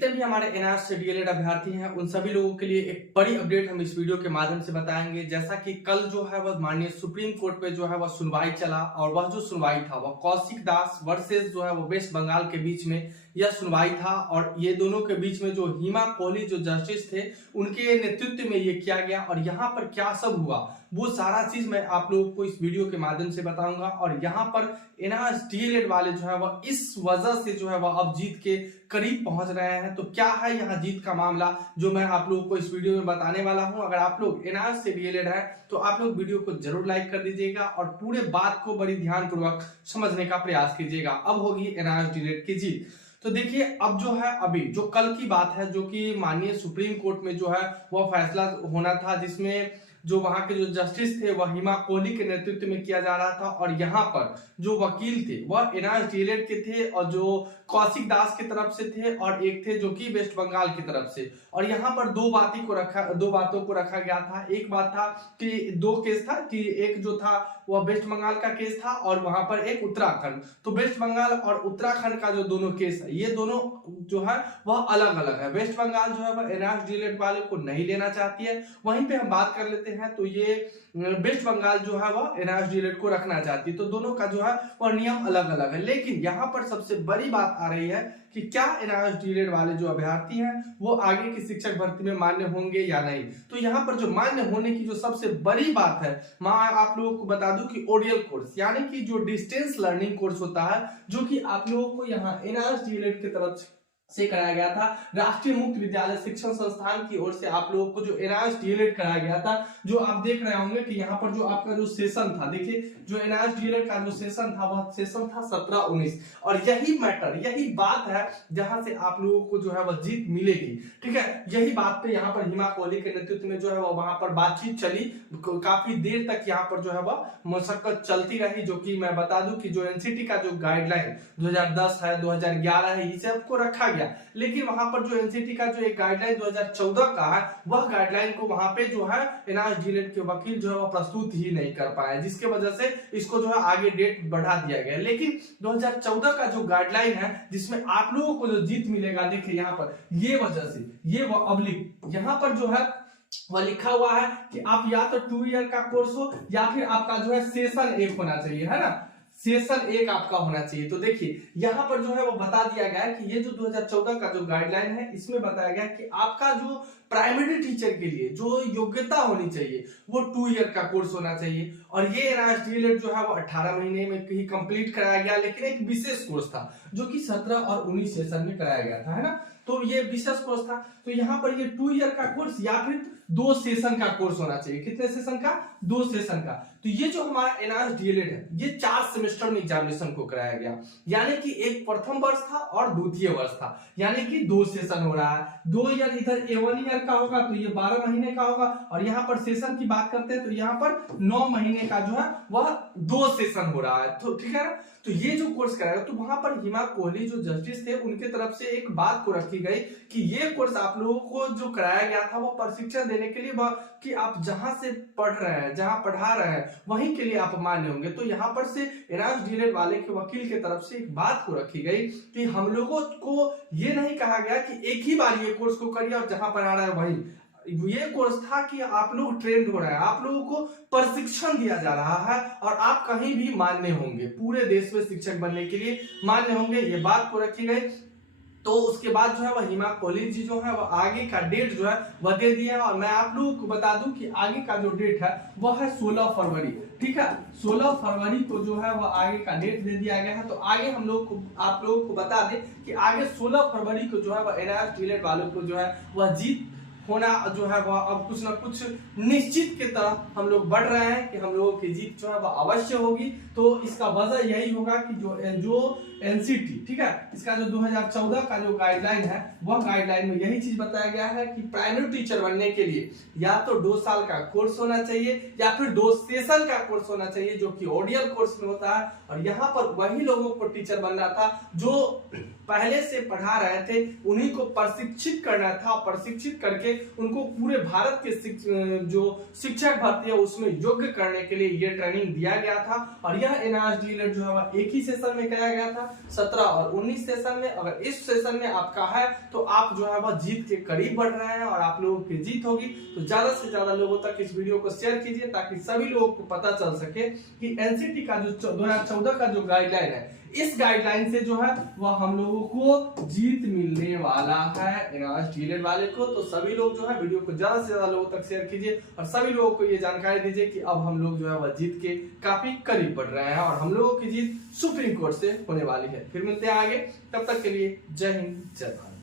जितने भी हमारे एनआरएस से डीएलएड अभ्यर्थी हैं उन सभी लोगों के लिए एक बड़ी अपडेट हम इस वीडियो के माध्यम से बताएंगे। जैसा कि कल जो है वह माननीय सुप्रीम कोर्ट पे जो है वह सुनवाई चला और वह जो सुनवाई था वह कौशिक दास वर्सेस जो है वो वेस्ट बंगाल के बीच में यह सुनवाई था और ये दोनों के बीच में जो हिमा कोहली जो जस्टिस थे उनके नेतृत्व में ये किया गया और यहाँ पर क्या सब हुआ वो सारा चीज मैं आप लोगों को इस वीडियो के माध्यम से बताऊंगा। और यहाँ पर एनआरएस डीएलएड वाले जो है वह इस वजह से जो है वह अब जीत के करीब पहुंच रहे हैं। तो क्या है यहाँ जीत का मामला जो मैं आप लोगों को इस वीडियो में बताने वाला हूं। अगर आप लोग एनआरएस से डीएलएड है तो आप लोग वीडियो को जरूर लाइक कर दीजिएगा और पूरे बात को बड़ी ध्यानपूर्वक समझने का प्रयास कीजिएगा। अब होगी एनआरएस डीएलएड की जीत। तो देखिए अब जो है अभी जो कल की बात है जो कि माननीय सुप्रीम कोर्ट में जो है वह फैसला होना था जिसमें जो वहां के जो जस्टिस थे वह हिमा कोहली के नेतृत्व में किया जा रहा था और यहाँ पर जो वकील थे वह एनआरएस डीएलएड के थे और जो कौशिक दास की तरफ से थे और एक थे जो कि वेस्ट बंगाल की तरफ से। और यहाँ पर दो बातों को रखा गया था। एक बात था कि दो केस था कि एक जो था वह वेस्ट बंगाल का केस था और वहां पर एक उत्तराखंड। तो वेस्ट बंगाल और उत्तराखंड का जो दोनों केस है ये दोनों जो है वह अलग अलग है। वेस्ट बंगाल जो है वह एनआरएस डीएलएड वाले को नहीं लेना चाहती है। वहीं पे हम बात कर लेते हैं तो ये वेस्ट बंगाल जो है वह एनआरएस डीएलएड को रखना चाहती है। तो दोनों का जो है वह नियम अलग अलग है। लेकिन यहाँ पर सबसे बड़ी बात आ रही है कि क्या एनआरएस डीएलएड वाले जो अभ्यर्थी हैं वो आगे की शिक्षक भर्ती में मान्य होंगे या नहीं। तो यहाँ पर जो मान्य होने की जो सबसे बड़ी बात है मैं आप लोगों को बता दूं कि ओडीएल कोर्स यानी कि जो डिस्टेंस लर्निंग कोर्स होता है जो कि आप लोगों को यहाँ एनआरएस डीएलएड की तरफ से कराया गया था। राष्ट्रीय मुक्त विद्यालय शिक्षण संस्थान की ओर से आप लोगों को जो एनआरएस डीएलएड कराया गया था जो आप देख रहे होंगे कि यहाँ पर जो आपका जो सेशन था, देखिए जो एनआरएस डीएलएड का जो सेशन था वह सेशन था 17-19 और यही मैटर यही बात है जहां से आप लोगों को जो है वह जीत मिलेगी। ठीक है, यही बात पे यहाँ पर हिमा कोहली के नेतृत्व में जो है वहां पर बातचीत चली। काफी देर तक यहाँ पर जो है वह मशक्कत चलती रही। जो कि मैं बता दूं कि जो एनसीटी का जो गाइडलाइन 2010 है 2011 है इसे सबको रखा गया। लेकिन वहां पर जो एनसीटी का जो एक गाइडलाइन 2014 का है वह गाइडलाइन को वहां पे जो है एनआरएस डीएलएड के वकील जो है वह प्रस्तुत ही नहीं कर पाए जिसके वजह से इसको जो है आगे डेट बढ़ा दिया गया। लेकिन 2014 का जो गाइडलाइन है जिसमें आप लोगों को जो जीत मिलेगा, देखिए यहाँ पर ये वजह से ये अब्लिक यहाँ पर जो है वह लिखा हुआ है कि आप या तो 2 ईयर का कोर्स हो या फिर आपका जो है सेशन 1 होना चाहिए, है ना, सेशन 1 आपका होना चाहिए। तो देखिए यहाँ पर जो है वो बता दिया गया है कि ये जो 2014 का जो गाइडलाइन है इसमें बताया गया कि आपका जो प्राइमरी टीचर के लिए जो योग्यता होनी चाहिए वो 2 ईयर का कोर्स होना चाहिए। और ये एनआरएस डीएलएड जो है वो 18 महीने में ही कंप्लीट कराया गया। लेकिन एक विशेष कोर्स था जो कि 17 और 19 सेशन में कराया गया था, है ना। तो ये विशेष कोर्स था। तो यहाँ पर ये 2 ईयर का कोर्स या फिर 2 सेशन का कोर्स होना चाहिए। कितने सेशन का? 2 सेशन का। तो ये जो हमारा एनआरएस डीएलएड है ये 4 सेमेस्टर में एग्जामिनेशन को कराया गया। यानी कि एक प्रथम वर्ष था और द्वितीय वर्ष था, यानी कि 2 सेशन हो रहा है। 2 ईयर इधर 1 ईयर का होगा तो ये 12 महीने का होगा और यहाँ पर सेशन की बात करते हैं तो यहाँ पर 9 महीने का जो है वह 2 सेशन हो रहा है। तो ठीक है ना। तो ये जो कोर्स कराया तो वहां पर हिमा कोहली जो जस्टिस थे उनके तरफ से एक बात को रखी गई कि ये कोर्स आप लोगों को जो कराया गया था वो प्रशिक्षण देने के लिए कि आप जहां से पढ़ रहे हैं जहां पढ़ा रहे हैं वहीं के लिए आप मान्य होंगे। तो यहाँ पर से एनआरएस डीएलएड वाले के वकील के तरफ से एक बात को रखी गई कि हम लोगों को ये नहीं कहा गया कि एक ही बार ये कोर्स को करिए और जहां पढ़ा रहे हैं वहीं। ये कोर्स था कि आप लोग ट्रेंड हो रहे हैं, आप लोगों को प्रशिक्षण दिया जा रहा है और आप कहीं भी मान्य होंगे, पूरे देश में शिक्षक बनने के लिए मान्य होंगे। ये बात को रखी गई। तो उसके बाद जो है वह हिमा कोहली जी जो है वह आगे का डेट जो है वह दे दिया है। और मैं आप लोगों को बता दूं कि आगे का जो डेट है वह है 16 फरवरी। ठीक है, 16 फरवरी को जो है वह आगे का डेट दे दिया गया है। तो आगे हम लोग को आप लोगों को बता दें कि आगे 16 फरवरी को जो है वह एनआरएस डीएलएड वालों को जो है वह जीत होना जो है वह अब कुछ ना कुछ निश्चित की तरफ हम लोग बढ़ रहे हैं कि हम लोगों की जीत जो है वह अवश्य होगी। तो इसका वजह यही होगा कि जो एनसीटी, ठीक है, इसका जो 2014 का जो गाइडलाइन है वह गाइडलाइन में यही चीज बताया गया है कि प्राइमरी टीचर बनने के लिए या तो 2 साल का कोर्स होना चाहिए या फिर 2 सेशन का कोर्स होना चाहिए जो कि ओडीएल कोर्स में होता है। और यहाँ पर वही लोगों को टीचर बनना था जो पहले से पढ़ा रहे थे, उन्हीं को प्रशिक्षित करना था। प्रशिक्षित करके उनको पूरे भारत के जो शिक्षक भर्ती है उसमें योग्य करने के लिए ये ट्रेनिंग दिया गया था। और यह एनआरएस डीएलएड जो है एक ही सेशन में कराया गया था 17 और 19 सेशन में। अगर इस सेशन में आपका है तो आप जो है वह जीत के करीब बढ़ रहे हैं और आप लोगों की जीत होगी। तो ज्यादा से ज्यादा लोगों तक इस वीडियो को शेयर कीजिए ताकि सभी लोगों को पता चल सके कि एनसीटी का जो 2014 का जो गाइडलाइन है, इस गाइडलाइन से जो है वह हम लोगों को जीत मिलने वाला है एनआरएस डीएलएड वाले को। तो सभी लोग जो है वीडियो को ज्यादा से ज्यादा लोगों तक शेयर कीजिए और सभी लोगों को ये जानकारी दीजिए कि अब हम लोग जो है वह जीत के काफी करीब बढ़ रहे हैं और हम लोगों की जीत सुप्रीम कोर्ट से होने वाली है। फिर मिलते हैं आगे, तब तक के लिए जय हिंद जय भारत।